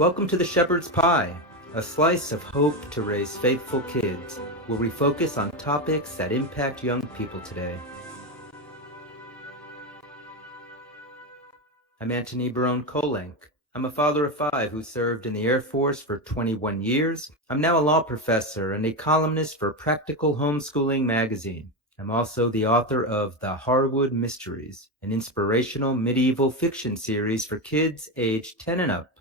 Welcome to the Shepherd's Pie, a slice of hope to raise faithful kids, where we focus on topics that impact young people today. I'm Antony Barone Kolenc. I'm a father of 5 who served in the Air Force for 21 years. I'm now a law professor and a columnist for Practical Homeschooling magazine. I'm also the author of The Harwood Mysteries, an inspirational medieval fiction series for kids aged 10 and up.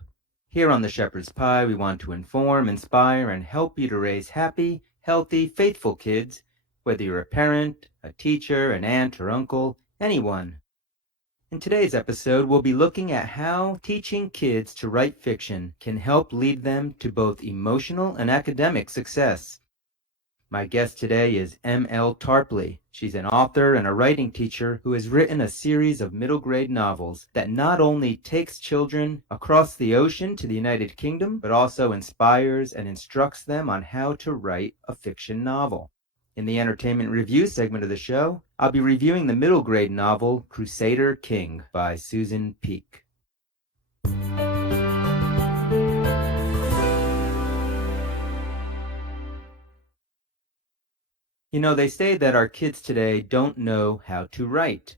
Here on the Shepherd's Pie, we want to inform, inspire, and help you to raise happy, healthy, faithful kids, whether you're a parent, a teacher, an aunt or uncle, anyone. In today's episode, we'll be looking at how teaching kids to write fiction can help lead them to both emotional and academic success. My guest today is M.L. Tarpley. She's an author and a writing teacher who has written a series of middle grade novels that not only takes children across the ocean to the United Kingdom, but also inspires and instructs them on how to write a fiction novel. In the entertainment review segment of the show, I'll be reviewing the middle grade novel Crusader King by Susan Peake. You know, they say that our kids today don't know how to write,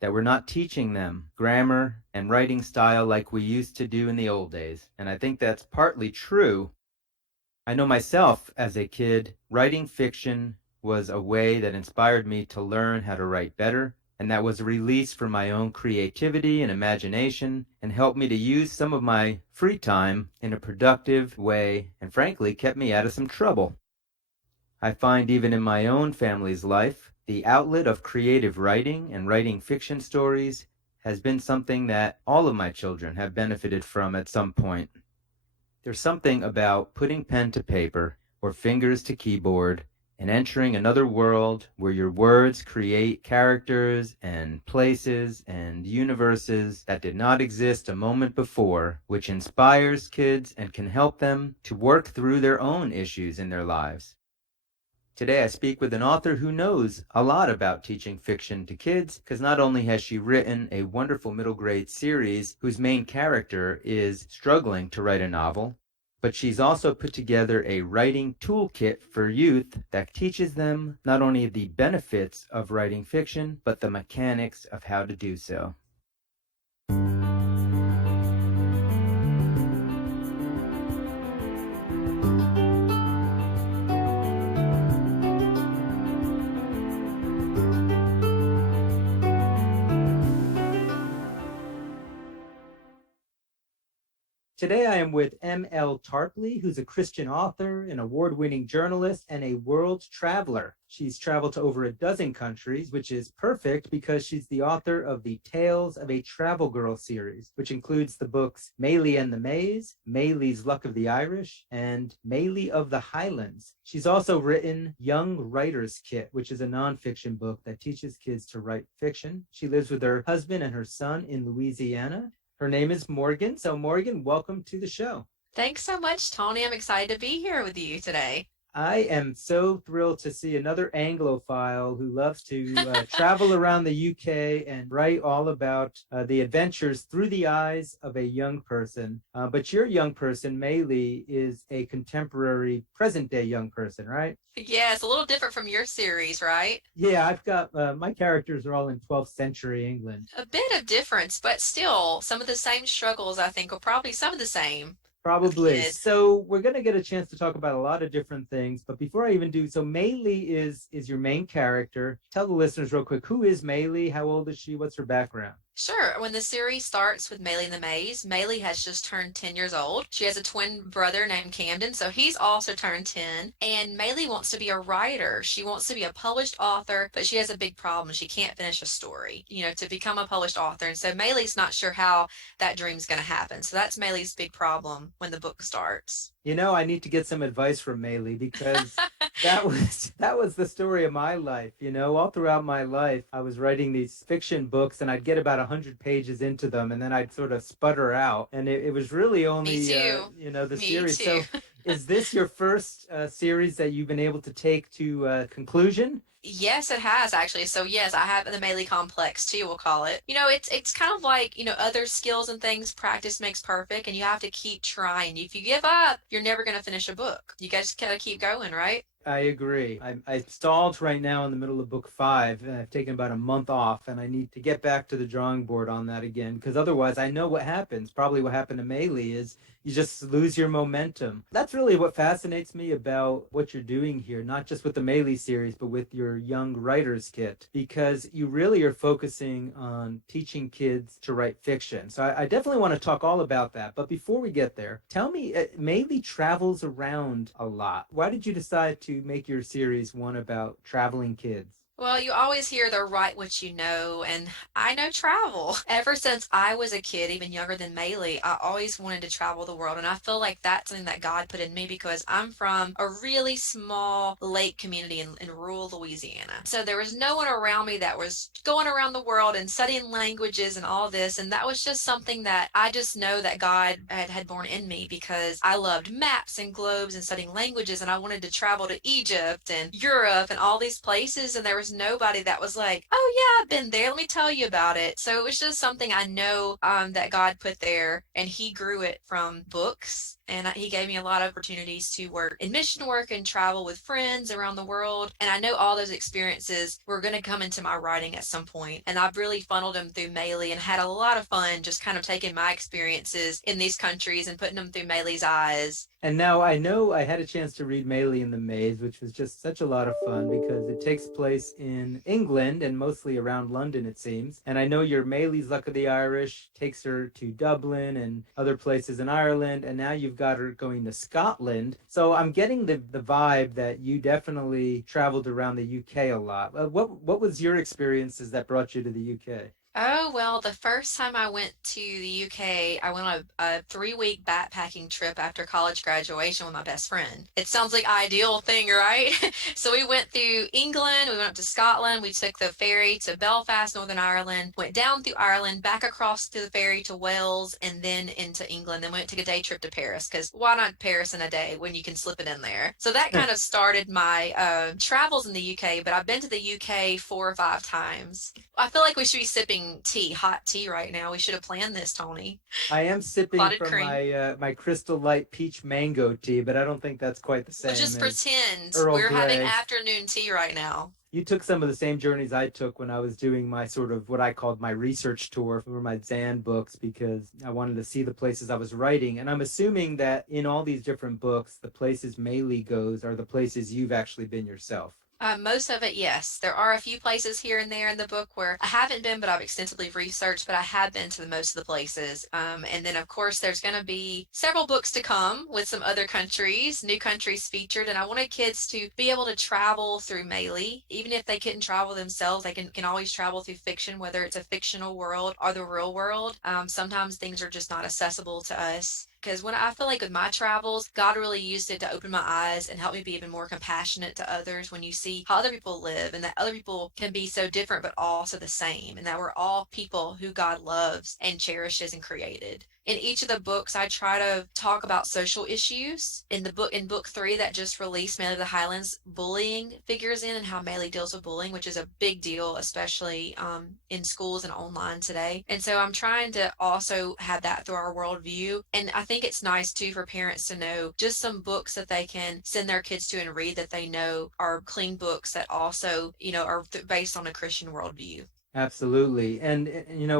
that we're not teaching them grammar and writing style like we used to do in the old days. And I think that's partly true. I know myself as a kid, writing fiction was a way that inspired me to learn how to write better, and that was a release for my own creativity and imagination, and helped me to use some of my free time in a productive way, and frankly kept me out of some trouble. I find even in my own family's life, the outlet of creative writing and writing fiction stories has been something that all of my children have benefited from at some point. There's something about putting pen to paper or fingers to keyboard and entering another world where your words create characters and places and universes that did not exist a moment before, which inspires kids and can help them to work through their own issues in their lives. Today I speak with an author who knows a lot about teaching fiction to kids, because not only has she written a wonderful middle grade series whose main character is struggling to write a novel, but she's also put together a writing toolkit for youth that teaches them not only the benefits of writing fiction, but the mechanics of how to do so. Today I am with M.L. Tarpley, who's a Christian author, an award-winning journalist, and a world traveler. She's traveled to over a dozen countries, which is perfect because she's the author of the Tales of a Travel Girl series, which includes the books Maylie and the Maze, Maylie's Luck of the Irish, and Maylie of the Highlands. She's also written Young Writer's Kit, which is a nonfiction book that teaches kids to write fiction. She lives with her husband and her son in Louisiana. Her name is Morgan. So Morgan, welcome to the show. Thanks so much, Tony. I'm excited to be here with you today. I am so thrilled to see another Anglophile who loves to travel around the UK and write all about the adventures through the eyes of a young person. But your young person, Maylie, is a contemporary, present-day young person, right? Yeah, it's a little different from your series, right? Yeah, I've got my characters are all in 12th century England. A bit of difference, but still some of the same struggles, I think, are probably some of the same. Probably. So we're going to get a chance to talk about a lot of different things. But before I even do so, Maylie is your main character. Tell the listeners real quick, who is Maylie? How old is she? What's her background? Sure. When the series starts with Maylie and the Maze, Maylie has just turned 10 years old. She has a twin brother named Camden, so he's also turned 10. And Maylie wants to be a writer. She wants to be a published author, but she has a big problem. She can't finish a story, to become a published author. And so Maylie's not sure how that dream's going to happen. So that's Maylie's big problem when the book starts. I need to get some advice from Maylie because that was the story of my life. All throughout my life, I was writing these fiction books and I'd get about 100 pages into them and then I'd sort of sputter out. And it was really only, the series. Too. So is this your first series that you've been able to take to conclusion? Yes, it has actually. So yes, I have the Melee complex too, we'll call it. It's kind of like, other skills and things, practice makes perfect, and you have to keep trying. If you give up, you're never going to finish a book. You guys gotta keep going, right? I agree. I stalled right now in the middle of book five. I've taken about a month off, and I need to get back to the drawing board on that again because otherwise, I know what happens. Probably what happened to Melee is you just lose your momentum. That's really what fascinates me about what you're doing here, not just with the Melee series, but with your young writers kit, because you really are focusing on teaching kids to write fiction. So I definitely want to talk all about that. But before we get there, tell me, Melee travels around a lot. Why did you decide to make your series one about traveling kids? Well, you always hear the write what you know, and I know travel. Ever since I was a kid, even younger than Maylee, I always wanted to travel the world, and I feel like that's something that God put in me because I'm from a really small lake community in rural Louisiana. So there was no one around me that was going around the world and studying languages and all this, and that was just something that I just know that God had born in me because I loved maps and globes and studying languages, and I wanted to travel to Egypt and Europe and all these places, and there was nobody that was like, oh yeah, I've been there, let me tell you about it. So it was just something I know that God put there, and he grew it from books, and he gave me a lot of opportunities to work in mission work and travel with friends around the world, and I know all those experiences were going to come into my writing at some point, and I've really funneled them through Melee and had a lot of fun just kind of taking my experiences in these countries and putting them through Melee's eyes. And now I know I had a chance to read Melee in the Maze, which was just such a lot of fun because it takes place in England and mostly around London, it seems. And I know your Melee's Luck of the Irish takes her to Dublin and other places in Ireland, and now you've got her going to Scotland. So I'm getting the vibe that you definitely traveled around the UK a lot. What was your experiences that brought you to the UK? Oh, well, the first time I went to the UK, I went on a 3-week backpacking trip after college graduation with my best friend. It sounds like ideal thing, right? So we went through England, we went up to Scotland, we took the ferry to Belfast, Northern Ireland, went down through Ireland, back across to the ferry to Wales, and then into England. Then we went to take a day trip to Paris, because why not Paris in a day when you can slip it in there? So that kind of started my travels in the UK, but I've been to the UK 4 or 5 times. I feel like we should be sipping tea, hot tea right now. We should have planned this, Tony. I am sipping Clotted from cream. my Crystal Light peach mango tea, but I don't think that's quite the We'll same just as pretend Earl we're having Grey. afternoon tea right now. You took some of the same journeys I took when I was doing my sort of what I called my research tour for my Zan books because I wanted to see the places I was writing. And I'm assuming that in all these different books, the places Maylee goes are the places you've actually been yourself. Most of it, yes. There are a few places here and there in the book where I haven't been, but I've extensively researched, but I have been to the most of the places. And then, of course, there's going to be several books to come with some other countries, new countries featured. And I wanted kids to be able to travel through Melee. Even if they couldn't travel themselves, they can always travel through fiction, whether it's a fictional world or the real world. Sometimes things are just not accessible to us. Because when I feel like with my travels, God really used it to open my eyes and help me be even more compassionate to others when you see how other people live and that other people can be so different but also the same, and that we're all people who God loves and cherishes and created. In each of the books, I try to talk about social issues. In book 3 that just released, Melee of the Highlands, bullying figures in and how Melee deals with bullying, which is a big deal, especially in schools and online today. And so I'm trying to also have that through our worldview. And I think it's nice too for parents to know just some books that they can send their kids to and read that they know are clean books that also, are based on a Christian worldview. Absolutely. And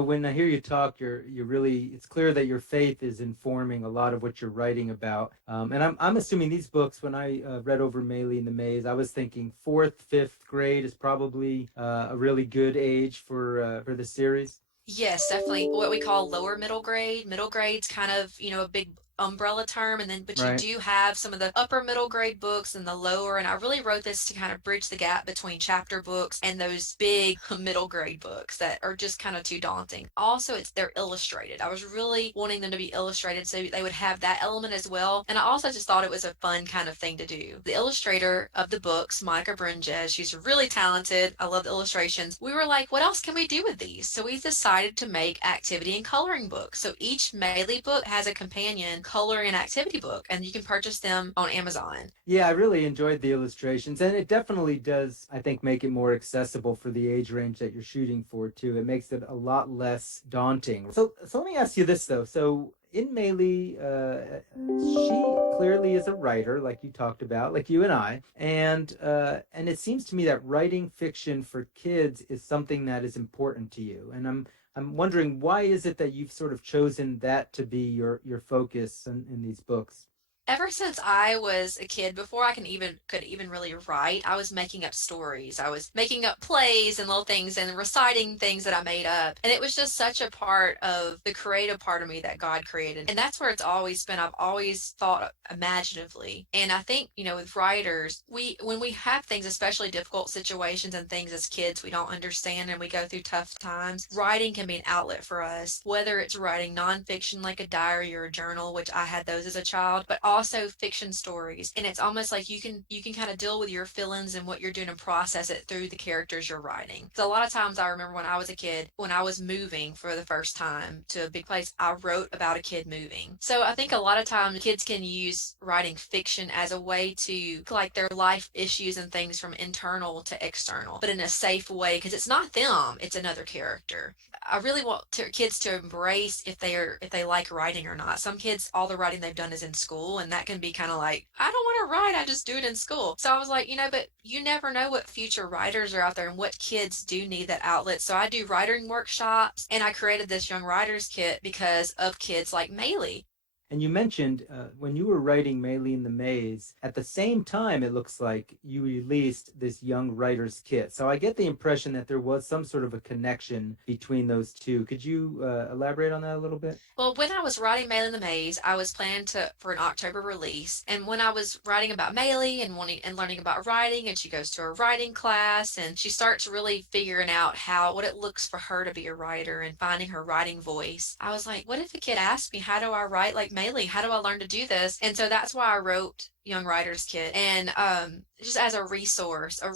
when I hear you talk, you're really it's clear that your faith is informing a lot of what you're writing about. And I'm assuming these books when I read over Melee in the Maze, I was thinking fourth, fifth grade is probably a really good age for the series. Yes, definitely what we call lower middle grade. Middle grade's kind of, a big umbrella term, and then but you Right. do have some of the upper middle grade books and the lower, and I really wrote this to kind of bridge the gap between chapter books and those big middle grade books that are just kind of too daunting. Also, they're illustrated. I was really wanting them to be illustrated so they would have that element as well. And I also just thought it was a fun kind of thing to do. The illustrator of the books, Monica Brunjes, she's really talented. I love the illustrations. We were like, what else can we do with these? So we decided to make activity and coloring books. So each Melee book has a companion coloring and activity book, and you can purchase them on Amazon. Yeah, I really enjoyed the illustrations, and it definitely does, I think, make it more accessible for the age range that you're shooting for too. It makes it a lot less daunting. So let me ask you this though. So in Meili, she clearly is a writer, like you talked about, like you and I, and it seems to me that writing fiction for kids is something that is important to you. And I'm wondering, why is it that you've sort of chosen that to be your focus in these books? Ever since I was a kid, before I could even really write, I was making up stories. I was making up plays and little things and reciting things that I made up. And it was just such a part of the creative part of me that God created. And that's where it's always been. I've always thought imaginatively. And I think, with writers, when we have things, especially difficult situations and things as kids we don't understand and we go through tough times, writing can be an outlet for us, whether it's writing nonfiction like a diary or a journal, which I had those as a child, but also fiction stories. And it's almost like you can kind of deal with your feelings and what you're doing and process it through the characters you're writing. So a lot of times I remember when I was a kid, when I was moving for the first time to a big place, I wrote about a kid moving. So I think a lot of times kids can use writing fiction as a way to like their life issues and things from internal to external, but in a safe way because it's not them, it's another character. I really want kids to embrace if they like writing or not. Some kids, all the writing they've done is in school, and that can be kind of like, I don't want to write, I just do it in school. So I was like, but you never know what future writers are out there and what kids do need that outlet. So I do writing workshops, and I created this young writers kit because of kids like Maylee. And you mentioned when you were writing Meili in the Maze, at the same time, it looks like you released this young writer's kit. So I get the impression that there was some sort of a connection between those two. Could you elaborate on that a little bit? Well, when I was writing Maylee in the Maze, I was planning for an October release. And when I was writing about Maylee and wanting and learning about writing, and she goes to a writing class and she starts really figuring out what it looks for her to be a writer and finding her writing voice. I was like, what if a kid asked me, how do I write like Maylee? How do I learn to do this? And so that's why I wrote Young Writers Kit, and just as a resource, I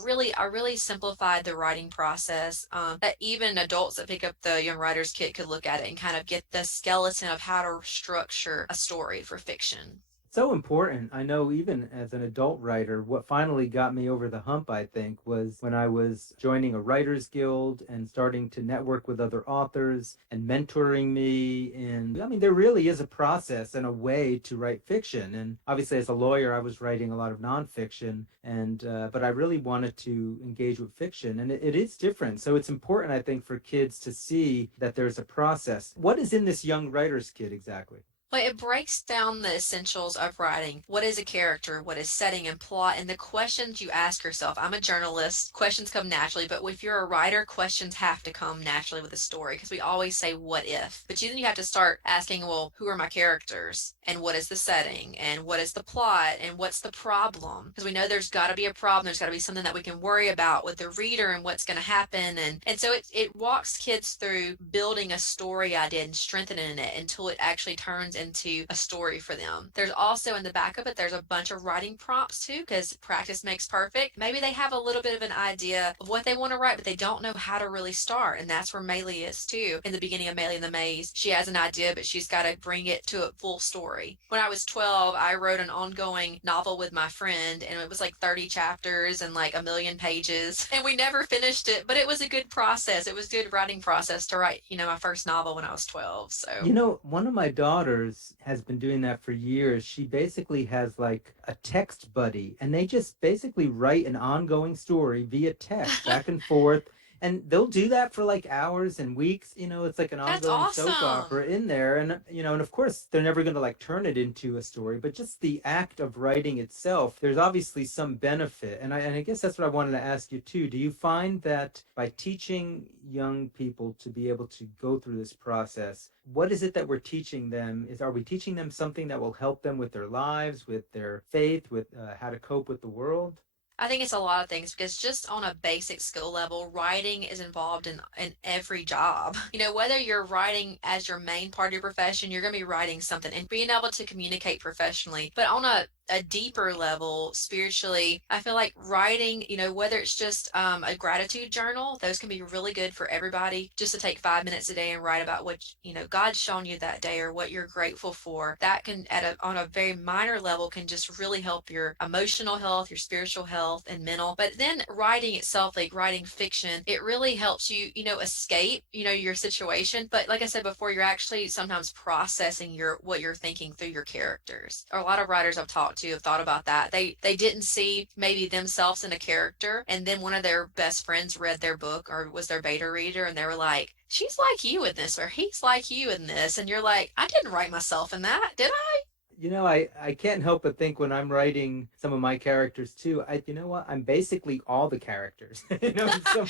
really simplified the writing process, that even adults that pick up the Young Writers Kit could look at it and kind of get the skeleton of how to structure a story for fiction. So important. I know even as an adult writer, what finally got me over the hump, I think, was when I was joining a writers guild and starting to network with other authors and mentoring me. And I mean, there really is a process and a way to write fiction. And obviously, as a lawyer, I was writing a lot of nonfiction, and but I really wanted to engage with fiction, and it is different. So it's important, I think, for kids to see that there's a process. What is in this young writers kit exactly? Well, it breaks down the essentials of writing. What is a character? What is setting and plot? And the questions you ask yourself. I'm a journalist. Questions come naturally, but if you're a writer, questions have to come naturally with a story because we always say, what if? But then you have to start asking, well, who are my characters? And what is the setting? And what is the plot? And what's the problem? Because we know there's got to be a problem. There's got to be something that we can worry about with the reader and what's going to happen. And so it walks kids through building a story idea and strengthening it until it actually turns into a story for them. There's also in the back of it, there's a bunch of writing prompts too, because practice makes perfect. Maybe they have a little bit of an idea of what they want to write, but they don't know how to really start. And that's where Maylee is too. In the beginning of Maylee in the Maze, she has an idea, but she's got to bring it to a full story. When I was 12, I wrote an ongoing novel with my friend, and it was like 30 chapters and like a million pages. And we never finished it, but it was a good process. It was a good writing process to write, my first novel when I was 12. So One of my daughters has been doing that for years. She basically has like a text buddy, and they just basically write an ongoing story via text back and forth. And they'll do that for like hours and weeks. It's like an that's ongoing soap awesome. opera in there. And of course, they're never going to like turn it into a story, but just the act of writing itself, there's obviously some benefit. And I guess that's what I wanted to ask you too. Do you find that by teaching young people to be able to go through this process, what is it that we're teaching them? Are we teaching them something that will help them with their lives, with their faith, with how to cope with the world? I think it's a lot of things because just on a basic skill level, writing is involved in every job. Whether you're writing as your main part of your profession, you're going to be writing something and being able to communicate professionally. But on a a deeper level spiritually, I feel like writing, whether it's just a gratitude journal, those can be really good for everybody. Just to take 5 minutes a day and write about what God's shown you that day or what you're grateful for. That can, on a very minor level, can just really help your emotional health, your spiritual health, and mental. But then writing itself, like writing fiction, it really helps you, escape, your situation. But like I said before, you're actually sometimes processing what you're thinking through your characters. A lot of writers I've talked to have thought about that. They didn't see maybe themselves in a character, and then one of their best friends read their book or was their beta reader, and they were like, she's like you in this, or he's like you in this, and you're like, I didn't write myself in that, did I? I can't help but think when I'm writing some of my characters too, you know what? I'm basically all the characters. In some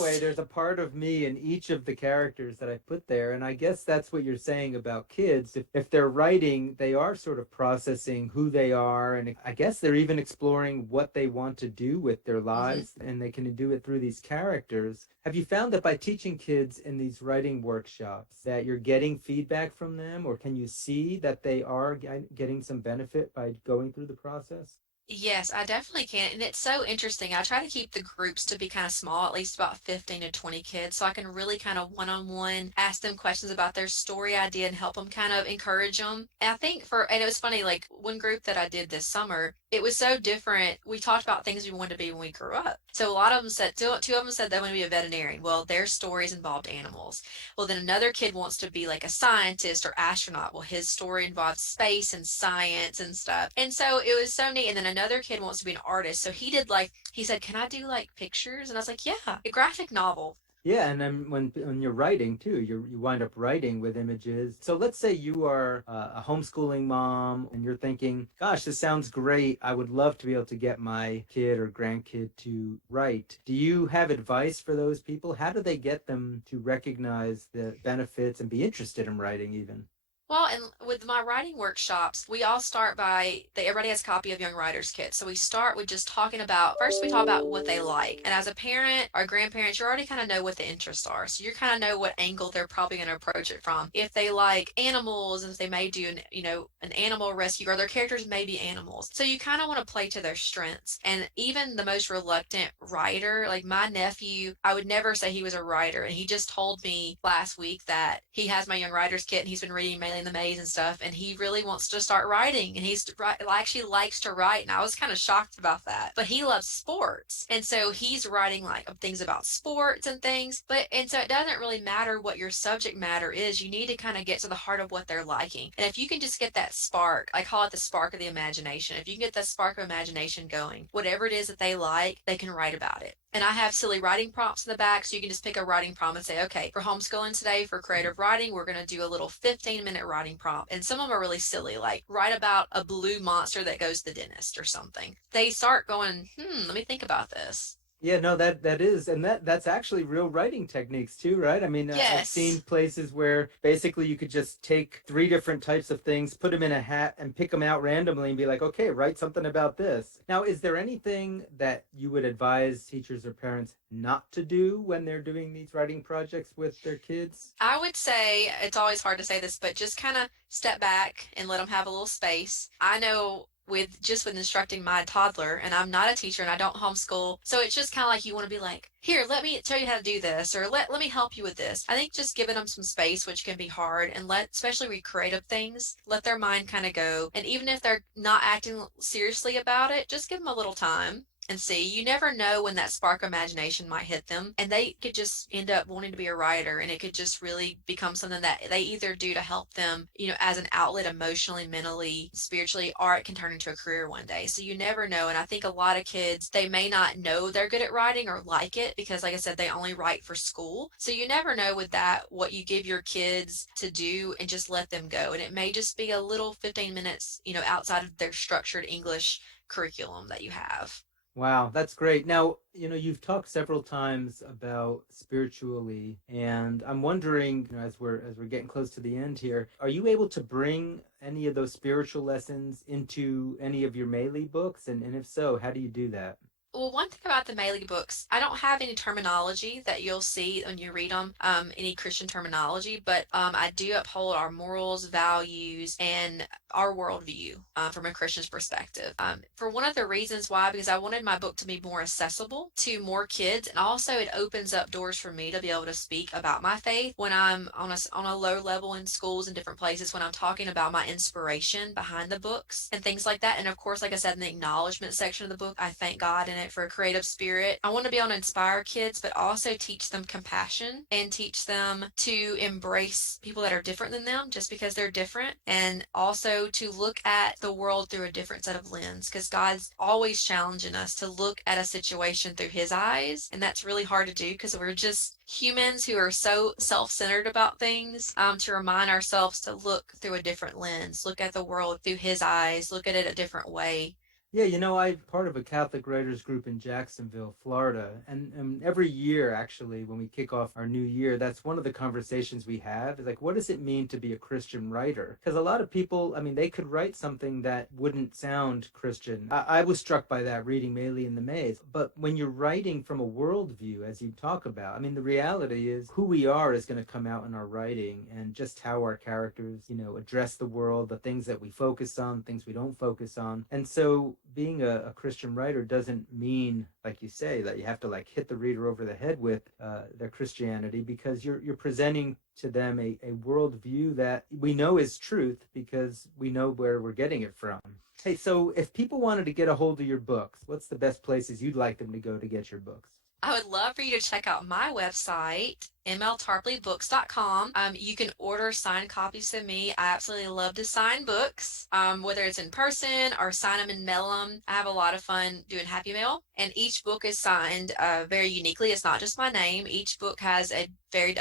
way, Yes. there's a part of me in each of the characters that I put there. And I guess that's what you're saying about kids. If they're writing, they are sort of processing who they are. And I guess they're even exploring what they want to do with their Hmm. lives. And they can do it through these characters. Have you found that by teaching kids in these writing workshops that you're getting feedback from them? Or can you see that they are getting some benefit by going through the process? Yes, I definitely can. And it's so interesting. I try to keep the groups to be kind of small, at least about 15 to 20 kids, so I can really kind of one-on-one ask them questions about their story idea and help them kind of encourage them. And I think and it was funny, like one group that I did this summer, it was so different. We talked about things we wanted to be when we grew up. So a lot of them said, two of them said they want to be a veterinarian. Well, their stories involved animals. Well, then another kid wants to be like a scientist or astronaut. Well, his story involves space and science and stuff. And so it was so neat. And then another kid wants to be an artist. So he said, can I do like pictures? And I was like, yeah, a graphic novel. Yeah, and then when you're writing too, you wind up writing with images. So let's say you are a homeschooling mom and you're thinking, "Gosh, this sounds great. I would love to be able to get my kid or grandkid to write." Do you have advice for those people? How do they get them to recognize the benefits and be interested in writing even? Well, and with my writing workshops, we all start everybody has a copy of Young Writers Kit. So we start with just talking about, first we talk about what they like. And as a parent or grandparent, you already kind of know what the interests are. So you kind of know what angle they're probably going to approach it from. If they like animals, and if they may do an animal rescue, or their characters may be animals. So you kind of want to play to their strengths. And even the most reluctant writer, like my nephew, I would never say he was a writer. And he just told me last week that he has my Young Writers Kit and he's been reading mainly in the maze and stuff, and he really wants to start writing, and he's actually likes to write, and I was kind of shocked about that. But he loves sports, and so he's writing like things about sports and things. But and so it doesn't really matter what your subject matter is. You need to kind of get to the heart of what they're liking, and if you can just get that spark, I call it the spark of the imagination. If you can get that spark of imagination going, whatever it is that they like, they can write about it. And I have silly writing prompts in the back, so you can just pick a writing prompt and say, okay, for homeschooling today, for creative writing, we're going to do a little 15-minute writing prompt. And some of them are really silly, like write about a blue monster that goes to the dentist or something. They start going, let me think about this. Yeah, no, that is, and that's actually real writing techniques too, right? I mean, I've seen Yes. places where basically you could just take three different types of things, put them in a hat, and pick them out randomly, and be like, okay, write something about this. Now, is there anything that you would advise teachers or parents not to do when they're doing these writing projects with their kids? I would say it's always hard to say this, but just kind of step back and let them have a little space. I know with instructing my toddler, and I'm not a teacher and I don't homeschool, so it's just kind of like you want to be like, here, let me tell you how to do this, or let me help you with this. I think just giving them some space, which can be hard, and especially with creative things, let their mind kind of go. And even if they're not acting seriously about it, just give them a little time and see. You never know when that spark of imagination might hit them, and they could just end up wanting to be a writer, and it could just really become something that they either do to help them, as an outlet emotionally, mentally, spiritually, or it can turn into a career one day. So you never know. And I think a lot of kids, they may not know they're good at writing or like it because, like I said, they only write for school. So you never know with that what you give your kids to do and just let them go. And it may just be a little 15 minutes, outside of their structured English curriculum that you have. Wow, that's great. Now, you've talked several times about spiritually, and I'm wondering, as we're getting close to the end here, are you able to bring any of those spiritual lessons into any of your Melee books? And if so, how do you do that? Well, one thing about the Maley books, I don't have any terminology that you'll see when you read them, any Christian terminology, but I do uphold our morals, values, and our worldview from a Christian's perspective. For one of the reasons why, because I wanted my book to be more accessible to more kids, and also it opens up doors for me to be able to speak about my faith when I'm on a low level in schools and different places, when I'm talking about my inspiration behind the books and things like that. And of course, like I said, in the acknowledgement section of the book, I thank God in it for a creative spirit. I want to be able to inspire kids, but also teach them compassion and teach them to embrace people that are different than them just because they're different, and also to look at the world through a different set of lens, because God's always challenging us to look at a situation through his eyes, and that's really hard to do because we're just humans who are so self-centered about things. To remind ourselves to look through a different lens, look at the world through his eyes, look at it a different way. Yeah, I'm part of a Catholic writers group in Jacksonville, Florida. And every year, actually, when we kick off our new year, that's one of the conversations we have is like, what does it mean to be a Christian writer? Because a lot of people, I mean, they could write something that wouldn't sound Christian. I was struck by that reading Maley in the Maze. But when you're writing from a worldview, as you talk about, I mean, the reality is who we are is going to come out in our writing, and just how our characters, address the world, the things that we focus on, things we don't focus on. And so being a Christian writer doesn't mean, like you say, that you have to like hit the reader over the head with their Christianity, because you're presenting to them a worldview that we know is truth because we know where we're getting it from. Hey, so if people wanted to get a hold of your books, what's the best places you'd like them to go to get your books? I would love for you to check out my website, mltarpleybooks.com. You can order signed copies of me. I absolutely love to sign books, whether it's in person or sign them and mail them. I have a lot of fun doing Happy Mail, and each book is signed very uniquely. It's not just my name. Each book has a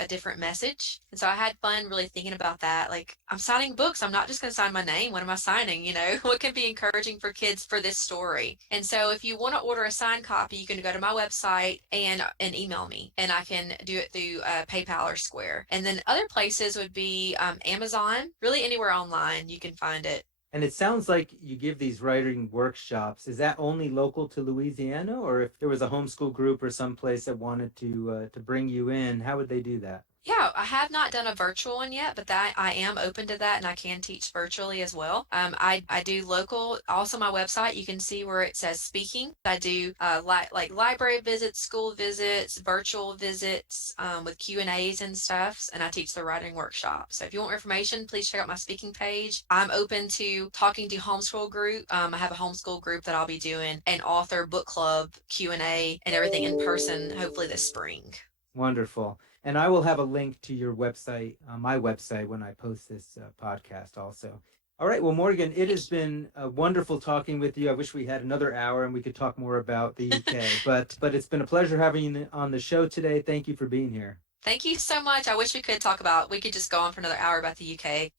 different message. And so I had fun really thinking about that. Like, I'm signing books. I'm not just going to sign my name. What am I signing? What can be encouraging for kids for this story? And so if you want to order a signed copy, you can go to my website and email me, and I can do it through PayPal or Square. And then other places would be Amazon. Really, anywhere online you can find it. And it sounds like you give these writing workshops. Is that only local to Louisiana, or if there was a homeschool group or someplace that wanted to bring you in, how would they do that? Yeah, I have not done a virtual one yet, but that I am open to that, and I can teach virtually as well. I do local. Also, my website, you can see where it says speaking. I do like library visits, school visits, virtual visits with Q&As and stuff, and I teach the writing workshop. So if you want more information, please check out my speaking page. I'm open to talking to homeschool group. I have a homeschool group that I'll be doing an author book club Q&A and everything in person, hopefully this spring. Wonderful. And I will have a link to your website, my website, when I post this podcast also. All right. Well, Morgan, it has been wonderful talking with you. I wish we had another hour and we could talk more about the UK, but it's been a pleasure having you on the show today. Thank you for being here. Thank you so much. I wish we could just go on for another hour about the UK.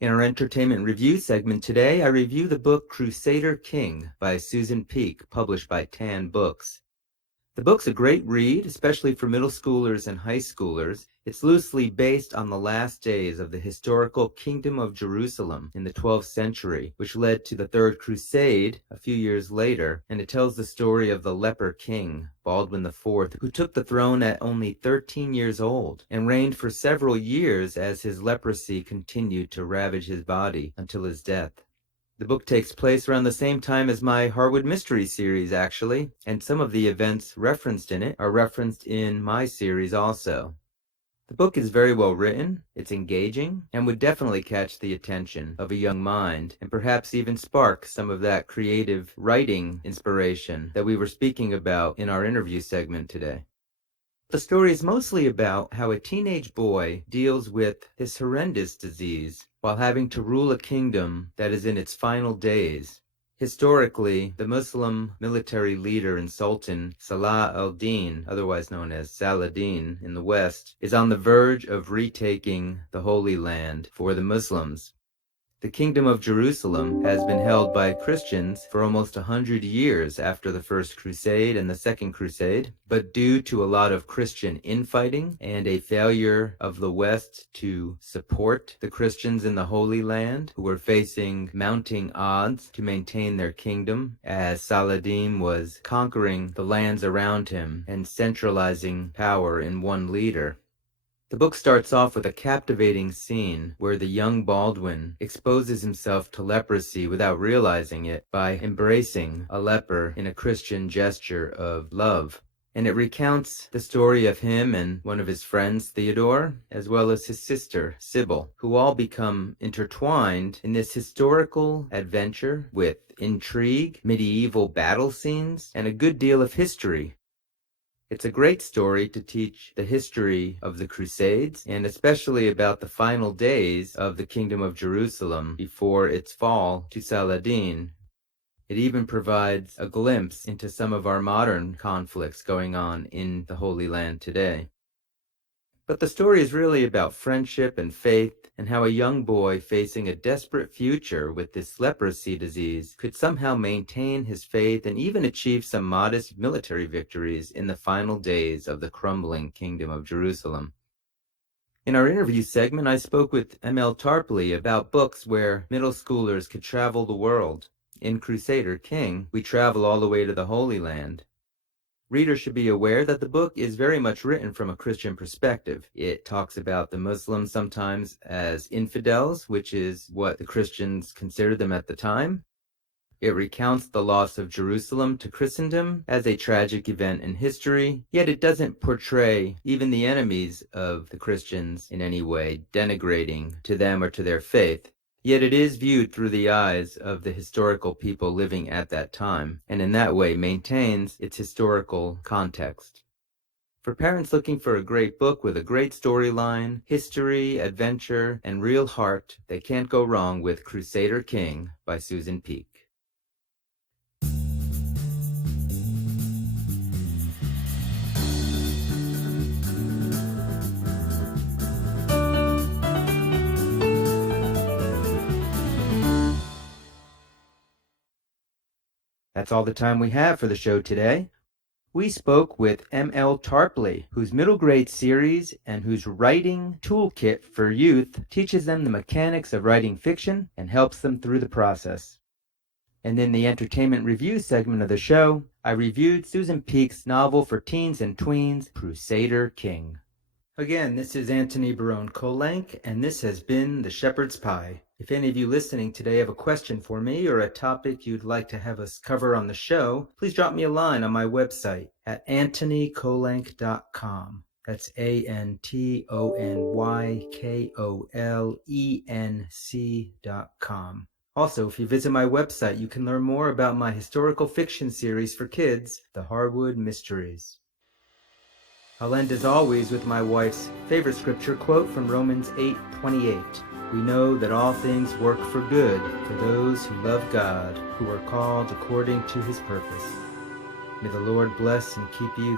In our entertainment review segment today, I review the book Crusader King by Susan Peake, published by Tan Books. The book's a great read, especially for middle schoolers and high schoolers. It's loosely based on the last days of the historical Kingdom of Jerusalem in the 12th century, which led to the Third Crusade a few years later, and it tells the story of the leper king, Baldwin IV, who took the throne at only 13 years old and reigned for several years as his leprosy continued to ravage his body until his death. The book takes place around the same time as my Harwood Mystery series, actually, and some of the events referenced in it are referenced in my series also. The book is very well written, it's engaging, and would definitely catch the attention of a young mind, and perhaps even spark some of that creative writing inspiration that we were speaking about in our interview segment today. The story is mostly about how a teenage boy deals with his horrendous disease while having to rule a kingdom that is in its final days. Historically, the Muslim military leader and sultan Salah al-Din, otherwise known as Saladin in the West, is on the verge of retaking the Holy Land for the Muslims. The Kingdom of Jerusalem has been held by Christians for almost 100 years after the First Crusade and the Second Crusade, but due to a lot of Christian infighting and a failure of the West to support the Christians in the Holy Land, who were facing mounting odds to maintain their kingdom, as Saladin was conquering the lands around him and centralizing power in one leader. The book starts off with a captivating scene where the young Baldwin exposes himself to leprosy without realizing it by embracing a leper in a Christian gesture of love. And it recounts the story of him and one of his friends, Theodore, as well as his sister, Sybil, who all become intertwined in this historical adventure with intrigue, medieval battle scenes, and a good deal of history. It's a great story to teach the history of the Crusades, and especially about the final days of the Kingdom of Jerusalem before its fall to Saladin. It even provides a glimpse into some of our modern conflicts going on in the Holy Land today. But the story is really about friendship and faith, and how a young boy facing a desperate future with this leprosy disease could somehow maintain his faith and even achieve some modest military victories in the final days of the crumbling Kingdom of Jerusalem. In our interview segment, I spoke with M.L. Tarpley about books where middle schoolers could travel the world. In Crusader King, we travel all the way to the Holy Land. Readers should be aware that the book is very much written from a Christian perspective. It talks about the Muslims sometimes as infidels, which is what the Christians considered them at the time. It recounts the loss of Jerusalem to Christendom as a tragic event in history, yet it doesn't portray even the enemies of the Christians in any way, denigrating to them or to their faith. Yet it is viewed through the eyes of the historical people living at that time, and in that way maintains its historical context. For parents looking for a great book with a great storyline, history, adventure, and real heart, they can't go wrong with Crusader King by Susan Peake. That's all the time we have for the show today. We spoke with M.L. Tarpley, whose middle grade series and whose writing toolkit for youth teaches them the mechanics of writing fiction and helps them through the process. And in the entertainment review segment of the show, I reviewed Susan Peake's novel for teens and tweens, Crusader King. Again, this is Antony Barone Kolenc, and this has been The Shepherd's Pie. If any of you listening today have a question for me or a topic you'd like to have us cover on the show, please drop me a line on my website at antonykolenc.com. That's AntonyKolenc.com. Also, if you visit my website, you can learn more about my historical fiction series for kids, The Harwood Mysteries. I'll end as always with my wife's favorite scripture quote from Romans 8:28. We know that all things work for good for those who love God, who are called according to his purpose. May the Lord bless and keep you.